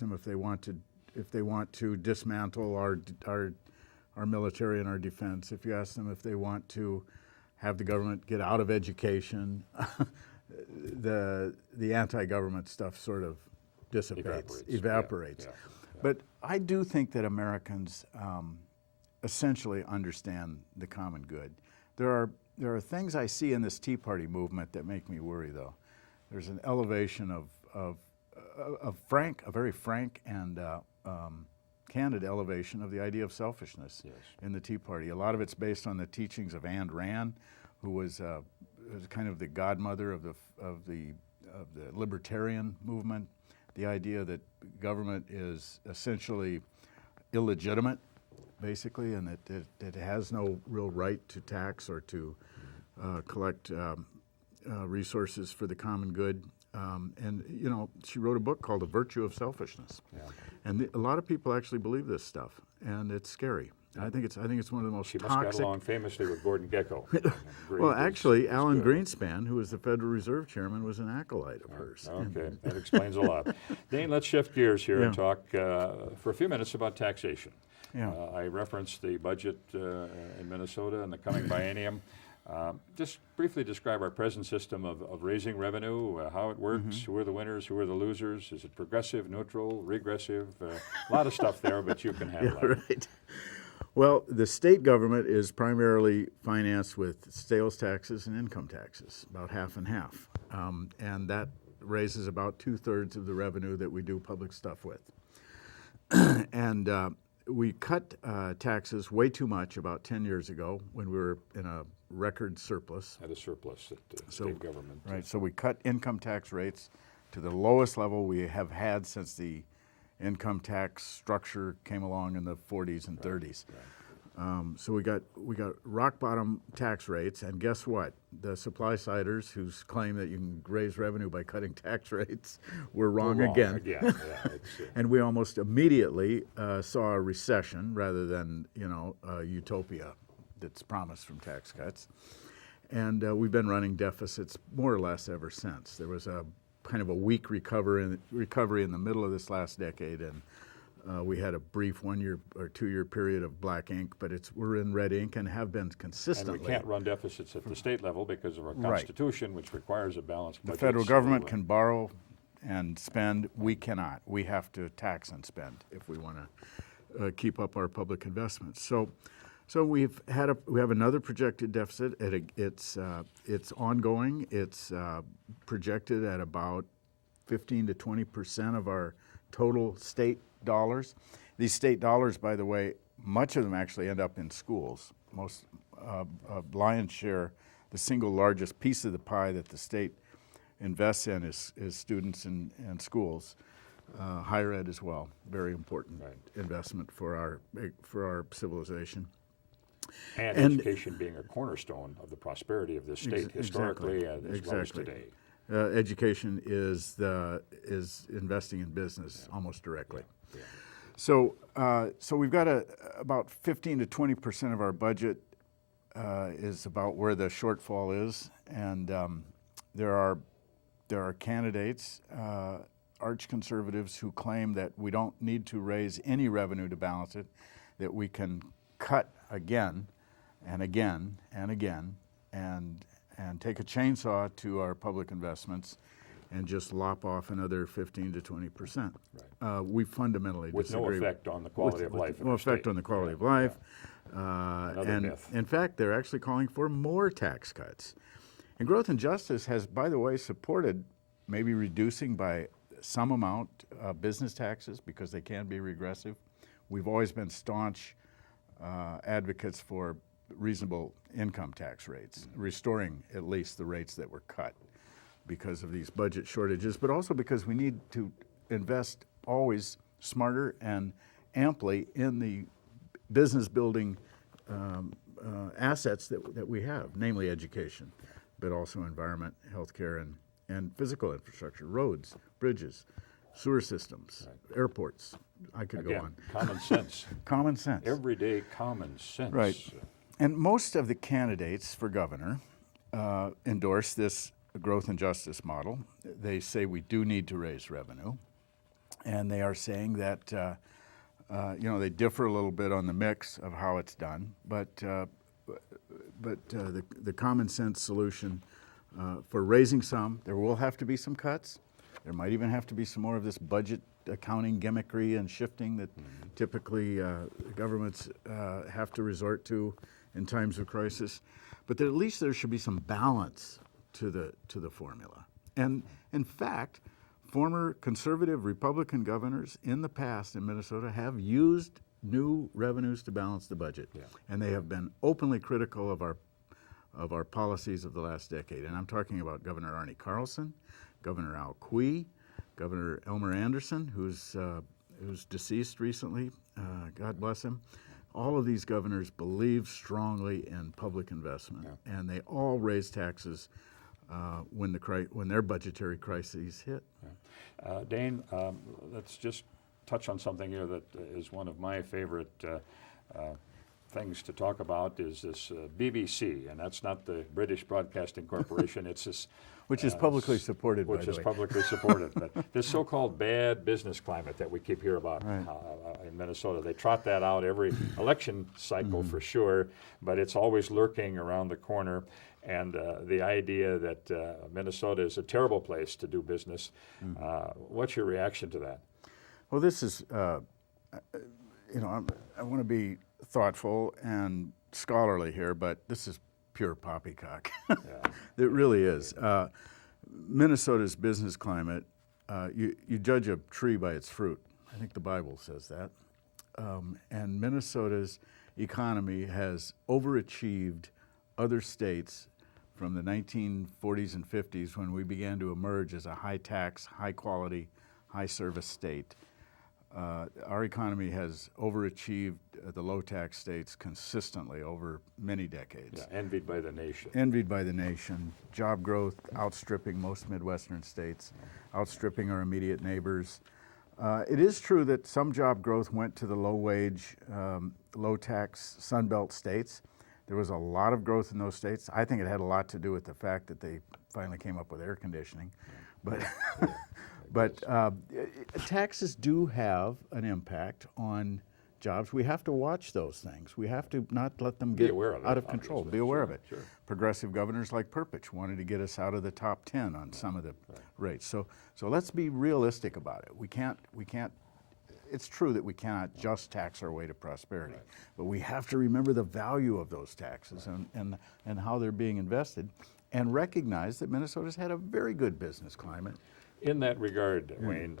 them if they want to dismantle our military and our defense, if you ask them if they want to have the government get out of education, the anti-government stuff sort of dissipates, evaporates. Yeah. But I do think that Americans essentially understand the common good. There are things I see in this Tea Party movement that make me worry, though. There's an elevation of a very frank and candid elevation of the idea of selfishness in the Tea Party. A lot of it's based on the teachings of Ayn Rand, who was kind of the godmother of the libertarian movement. The idea that government is essentially illegitimate, basically, and that it has no real right to tax or to collect resources for the common good. And you know, she wrote a book called The Virtue of Selfishness. Yeah. And a lot of people actually believe this stuff, and it's scary. I think it's one of the most toxic. She toxic. must get along famously with Gordon Gekko. Well, actually, Alan Greenspan, who was the Federal Reserve Chairman, was an acolyte of hers. Okay, that explains a lot. Dane, let's shift gears here and talk for a few minutes about taxation. Yeah. I referenced the budget in Minnesota and the coming biennium. Just briefly describe our present system of raising revenue, how it works, who are the winners, who are the losers, is it progressive, neutral, regressive, a lot of stuff there, but you can handle it. Right. Well, the state government is primarily financed with sales taxes and income taxes, about half and half. And that raises about 2/3 of the revenue that we do public stuff with. And we cut taxes way too much about 10 years ago when we were in a record surplus. Had a surplus at the state government. Right, so we cut income tax rates to the lowest level we have had since the income tax structure came along in the 40s and 30s. Right. So we got rock bottom tax rates, and guess what? The supply-siders who claim that you can raise revenue by cutting tax rates were wrong again. Yeah, And we almost immediately saw a recession rather than, you know, a utopia that's promised from tax cuts. And we've been running deficits more or less ever since. There was a kind of a weak recovery in the middle of this last decade, and we had a brief 1 year or 2 year period of black ink, but we're in red ink and have been consistently. And we can't run deficits at the state level because of our Constitution, which requires a balanced budget. The federal government can borrow and spend. We cannot. We have to tax and spend if we want to keep up our public investments. So we have another projected deficit. It's ongoing. It's projected at about 15 to 20% of our total state dollars. These state dollars, by the way, much of them actually end up in schools. Most lion's share, the single largest piece of the pie that the state invests in is students and schools. Higher ed as well, very important investment for our civilization. And education being a cornerstone of the prosperity of this state historically as well as today. Education is investing in business almost directly. Yeah. So we've got about 15 to 20% of our budget is about where the shortfall is, and there are candidates, arch conservatives, who claim that we don't need to raise any revenue to balance it, that we can cut again and again and again and take a chainsaw to our public investments and just lop off another 15 to 20%. Right. We fundamentally disagree. With no effect on the quality of life. No effect on the quality of life. Another myth. In fact, they're actually calling for more tax cuts. And Growth and Justice has, by the way, supported maybe reducing by some amount business taxes because they can be regressive. We've always been staunch advocates for reasonable income tax rates, restoring at least the rates that were cut because of these budget shortages, but also because we need to invest always smarter and amply in the business building assets that we have, namely education, but also environment, healthcare, and physical infrastructure, roads, bridges, sewer systems, airports. I could go on. Common sense. Common sense. Everyday common sense. Right. And most of the candidates for governor endorse this growth and justice model. They say we do need to raise revenue. and they are saying that they differ a little bit on the mix of how it's done, but the common sense solution for raising some, there will have to be some cuts. There might even have to be some more of this budget accounting gimmickry and shifting that typically governments have to resort to in times of crisis. But at least there should be some balance to the formula. And in fact, former conservative Republican governors in the past in Minnesota have used new revenues to balance the budget. Yeah. And they have been openly critical of our policies of the last decade. And I'm talking about Governor Arnie Carlson, Governor Al Quie, Governor Elmer Anderson, who's deceased recently, God bless him. All of these governors believe strongly in public investment, yeah. And they all raise taxes when their budgetary crises hit. Yeah. Dane, let's just touch on something here that is one of my favorite things to talk about is this BBC, and that's not the British Broadcasting Corporation. It's this, which is publicly supported. Which is publicly supported. But this so-called bad business climate that we keep hearing about right. In Minnesota, they trot that out every election cycle for sure, but it's always lurking around the corner. And the idea that Minnesota is a terrible place to do business. What's your reaction to that? Well, this is, I want to be thoughtful and scholarly here, but this is pure poppycock. Yeah. It really is. Minnesota's business climate, you judge a tree by its fruit. I think the Bible says that. And Minnesota's economy has overachieved other states from the 1940s and 50s when we began to emerge as a high-tax, high-quality, high-service state. Our economy has overachieved the low-tax states consistently over many decades. Yeah, envied by the nation. Envied by the nation. Job growth outstripping most Midwestern states, outstripping our immediate neighbors. It is true that some job growth went to the low-wage, low-tax Sunbelt states. There was a lot of growth in those states. I think it had a lot to do with the fact that they finally came up with air conditioning. But taxes do have an impact on jobs. We have to watch those things. We have to not let them get out of control. Be aware of it. Sure. Progressive governors like Perpich wanted to get us out of the top 10 on some of the rates. So let's be realistic about it. We can't. It's true that we cannot just tax our way to prosperity, but we have to remember the value of those taxes and how they're being invested, and recognize that Minnesota's had a very good business climate. In that regard, Wayne,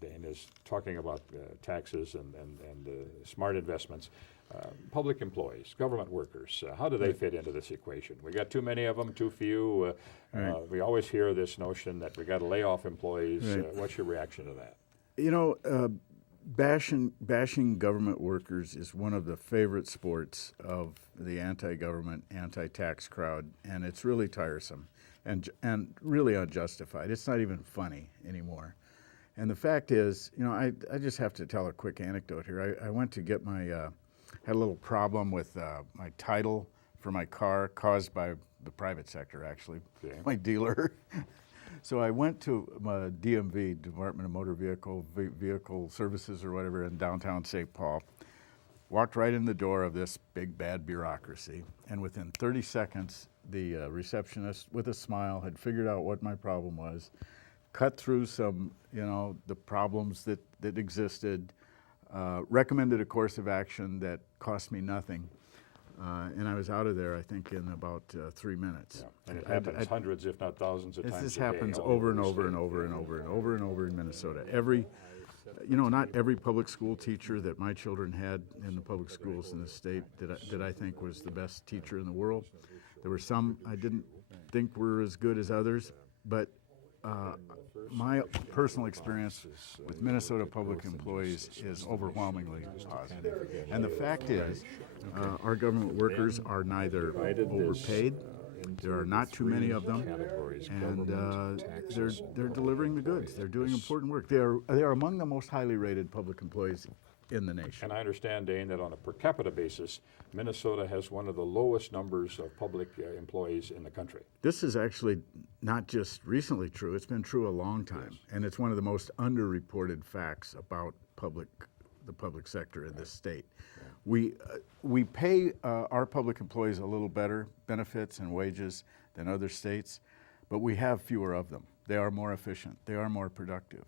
Dane is talking about taxes and smart investments. Public employees, government workers, how do they fit into this equation? We got too many of them, too few. We always hear this notion that we got to lay off employees. What's your reaction to that? You know, bashing government workers is one of the favorite sports of the anti-government, anti-tax crowd, and it's really tiresome and really unjustified. It's not even funny anymore. And the fact is, you know, I just have to tell a quick anecdote here. I went to get my, had a little problem with my title for my car caused by the private sector, actually, my dealer. So I went to my DMV, Department of Motor Vehicle Services or whatever, in downtown St. Paul, walked right in the door of this big bad bureaucracy, and within 30 seconds, the receptionist, with a smile, had figured out what my problem was, cut through some, the problems that existed, recommended a course of action that cost me nothing. And I was out of there, I think, in about 3 minutes. Yeah. And it happens hundreds, if not thousands of times a day. This happens over and over and over and over and over and over in Minnesota. Not every public school teacher that my children had in the public schools in the state that I think was the best teacher in the world. There were some I didn't think were as good as others, but my personal experience with Minnesota public employees is overwhelmingly positive. And the fact is, our government workers are neither overpaid into There are the not too many of them, categories, and government, taxes, they're delivering the goods. They're doing important work. They are among the most highly rated public employees in the nation. And I understand, Dane, that on a per capita basis, Minnesota has one of the lowest numbers of public employees in the country. This is actually not just recently true, it's been true a long time. Yes. And it's one of the most underreported facts about the public sector in this state. Yeah. We pay our public employees a little better benefits and wages than other states, but we have fewer of them. They are more efficient, they are more productive.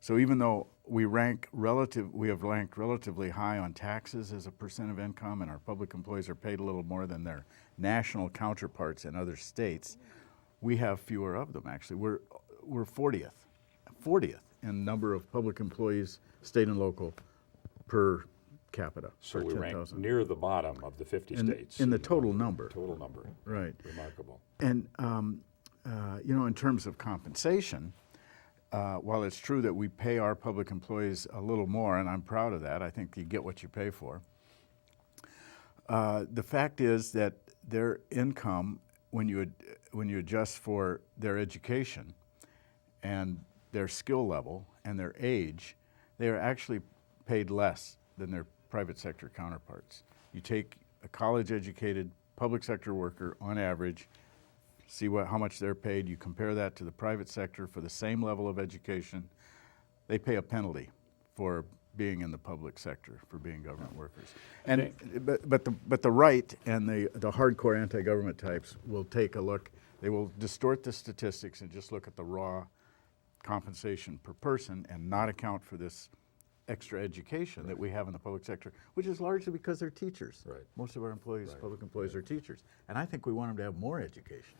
So even though we have ranked relatively high on taxes as a percent of income, and our public employees are paid a little more than their national counterparts in other states, we have fewer of them actually. We're 40th in number of public employees, state and local, per capita. So per we 10,000. rank near the bottom of the 50 states. In the total number. Total number. Right. Remarkable. And you know, in terms of compensation, while it's true that we pay our public employees a little more, and I'm proud of that, I think you get what you pay for, the fact is that their income, when you adjust for their education and their skill level and their age, they are actually paid less than their private sector counterparts. You take a college-educated public sector worker on average, see how much they're paid, you compare that to the private sector for the same level of education, they pay a penalty for being in the public sector, for being government workers. And but the right and the hardcore anti-government types will take a look, they will distort the statistics and just look at the raw compensation per person and not account for this extra education that we have in the public sector, which is largely because they're teachers. Right. Most of our employees, public employees, are teachers. And I think we want them to have more education.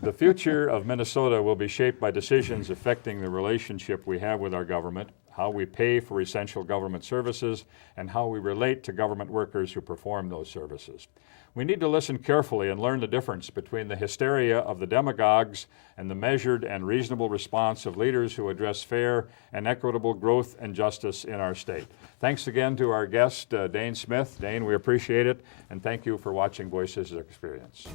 The future of Minnesota will be shaped by decisions affecting the relationship we have with our government, how we pay for essential government services, and how we relate to government workers who perform those services. We need to listen carefully and learn the difference between the hysteria of the demagogues and the measured and reasonable response of leaders who address fair and equitable growth and justice in our state. Thanks again to our guest, Dane Smith. Dane, we appreciate it, and thank you for watching Voices of Experience.